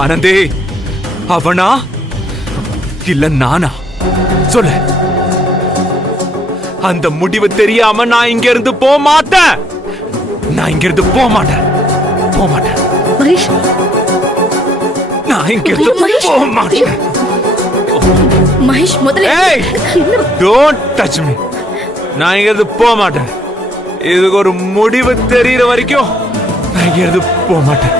ஆனந்தே, அவனா இல்ல நானா? சொல்லு. அந்த முடிவு தெரியாம நான் இங்க இருந்து போக மாட்டேன். நான் இங்க இருந்து போக மாட்டேன். மகேஷ், நான் இங்க இருந்து போக மாட்டேன். மகேஷ் முதல்ல டோன்ட் டச் மீ. நான் இங்க இருந்து போக மாட்டேன். இதுக்கு ஒரு முடிவு தெரியற வரைக்கும் நான் இங்க இருந்து போக மாட்டேன்.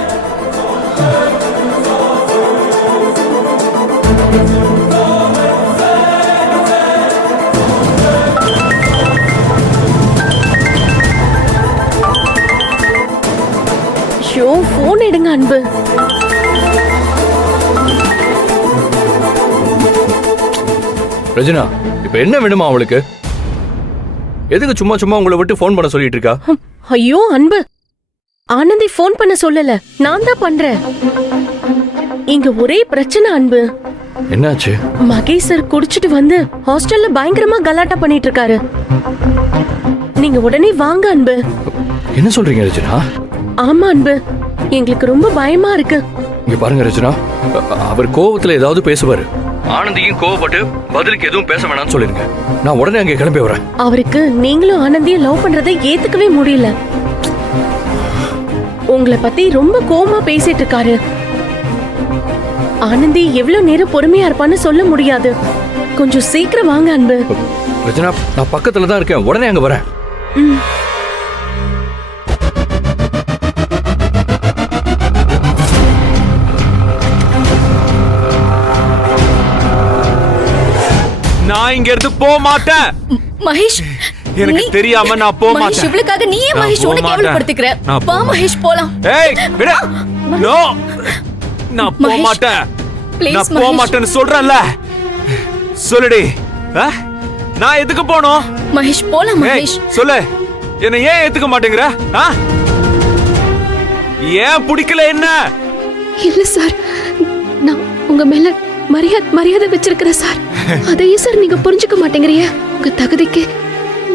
போன் எடுங்க அன்பு. ரஜினா, இப்ப என்ன வேணுமா அவளுக்கு? எதுக்கு சும்மா சும்மா உங்களை விட்டு போன் பண்ண சொல்லிட்டு இருக்கா? ஐயோ அன்பு, ஆனந்தி போன் பண்ண சொல்லல, நான் தான் பண்றேன். இங்க ஒரே பிரச்சனை அன்பு. என்னாச்சு? மகேஷ் சார் குடிச்சிட்டு வந்து ஹாஸ்டல்ல பயங்கரமா கலாட்டா பண்ணிட்டு இருக்காரு. நீங்க உடனே வாங்க அன்பு. என்ன சொல்றீங்க ரஜினா? ஆமா அன்பு, எங்களுக்கு ரொம்ப பயமா இருக்கு. இங்க பாருங்க ரஜினா, அவர் கோவத்துல ஏதாவது பேசுவாரு. ஆனந்தியும் கோவப்பட்டு பதிலுக்கு எதுவும் பேச வேணாம்னு சொல்லிருங்க. நான் உடனே அங்க கிளம்பி வரேன். அவருக்கு நீங்களும் ஆனந்தியும் லவ் பண்றதை ஏத்துக்கவே முடியல. உங்களை பத்தி ரொம்ப கோவமா பேசிட்டு இருக்காரு. ஆனந்தி எவ்வளவு நேரம் பொறுமையா இருப்பான்னு சொல்ல முடியாது. கொஞ்சம் சீக்கிரம் வாங்க அன்பு. ரஜினா, நான் பக்கத்துல தான் இருக்கேன், உடனே அங்க வரேன். நான் இங்க இருந்து போக மாட்டேன். மகேஷ், எனக்கு தெரியாம நான் போக மாட்டேன். இவளுக்காக நீயே மகேஷ் உன்னை கேவலப்படுத்திக்கிற. வா மகேஷ் போலாம். ஏய் விடு. நோ, நான் போக மாட்டேன். நான் போக மாட்டேன்னு சொல்றேன்ல. சொல்லுடி. நான் எதுக்கு போணும்? மகேஷ் போலாம். மகேஷ் சொல்லு, என்ன ஏன் ஏத்துக்க மாட்டேங்கிற? ஏன் பிடிக்கல? என்ன? இல்ல சார், நான் உங்க மேல மரியாதை வச்சிருக்கிறேன் சார். அதையும் சார் நீங்க புரிஞ்சுக்க மாட்டேங்கிறீங்க. உங்க தகுதிக்கு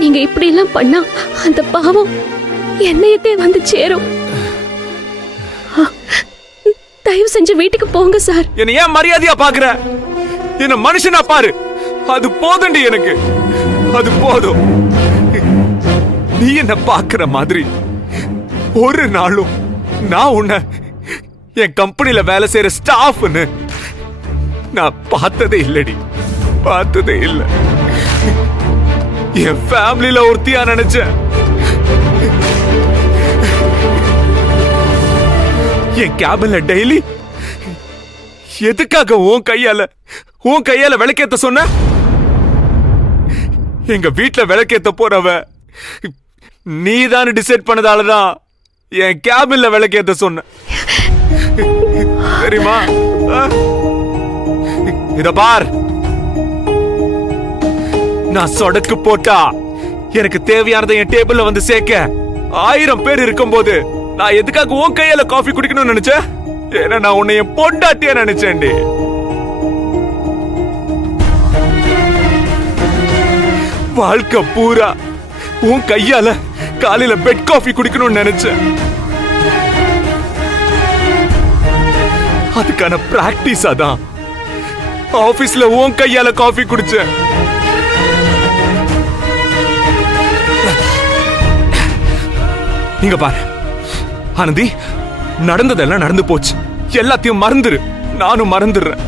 நீங்க இப்படி எல்லாம் பண்ணா அந்த பாவம் என்னையத்தே வந்து சேரும். தயவு செஞ்சு வீட்டுக்கு போங்க சார். என்ன ஏன் மரியாதையா பாக்குற? என்ன மனுஷனா பாரு. அது போதுண்டி எனக்கு. அது போதும். நீ என்ன பாக்குற மாதிரி ஒரு நாளும் நான் உன்னை என் கம்பெனில வேலை செய்யற ஸ்டாஃப்னு நான் பார்த்ததே இல்லடி. பார்த்ததே இல்ல. என் ஃபேமிலில ஒருத்தியா நினைச்சேன். என் கேபின்ல டெய்லி எதுக்காக உன் கையால விளக்கேத்த சொன்ன? எங்க வீட்டுல விளக்கேத்த போறவ நீதான் டிசைட் பண்ணதாலதான் என் கேபின்ல விளக்கேத்த சொன்ன. தெரியுமா? இத பார், நான் சொடக்கு போட்டா எனக்கு தேவையானதை என் டேபிள்ல வந்து சேர்க்க 1000 பேர் இருக்கும்போது நான் எதுக்காக உன் கையால காஃபி குடிக்கணும்னு நினைச்சேன்? ஏன்னா நான் உன்னை என் பொண்டாட்டியா நினைச்சேன்டி. வாழ்க்கை பூரா உன் கையால காலையில பெட் காஃபி குடிக்கணும்னு நினைச்சேன். அதுக்கான பிராக்டிஸ் அதான் ஆபீஸ்ல உன் கையால காஃபி குடிச்சேன். இங்க பாரு ஆனந்தி, நடந்ததெல்லாம் நடந்து போச்சு. எல்லாத்தையும் மறந்துரு. நானும் மறந்துடுறேன்.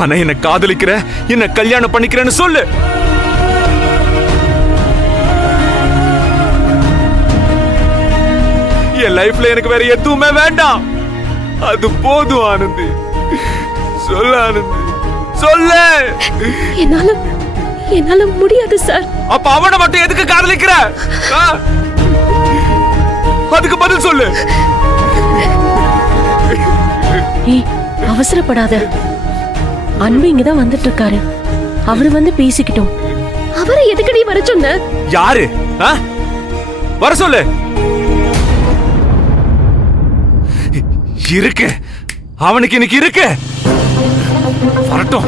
ஆனா என்ன காதலிக்கிற, என்ன கல்யாணம் பண்ணிக்கிறேன்னு சொல்லு. என் லைஃப்ல எனக்கு வேற எதுவுமே வேண்டாம். அது போதும் ஆனந்தி. சொல்லு ஆனந்தி, சொல்லு. என்னால முடியாது சார். அப்ப அவனை மட்டும் எதுக்கு காதலிக்கிற? அதுக்கு பதில் சொல்லு. அவசரப்படாத. அன்பு இங்கதான் வந்துட்டு இருக்காரு. அவரு வந்து பேசிக்கிட்டோம். அவரை எதுக்கடி வர சொன்ன? யாரு வர சொல்லு. இருக்கு, அவனுக்கு இன்னைக்கு இருக்கு. வரட்டும்.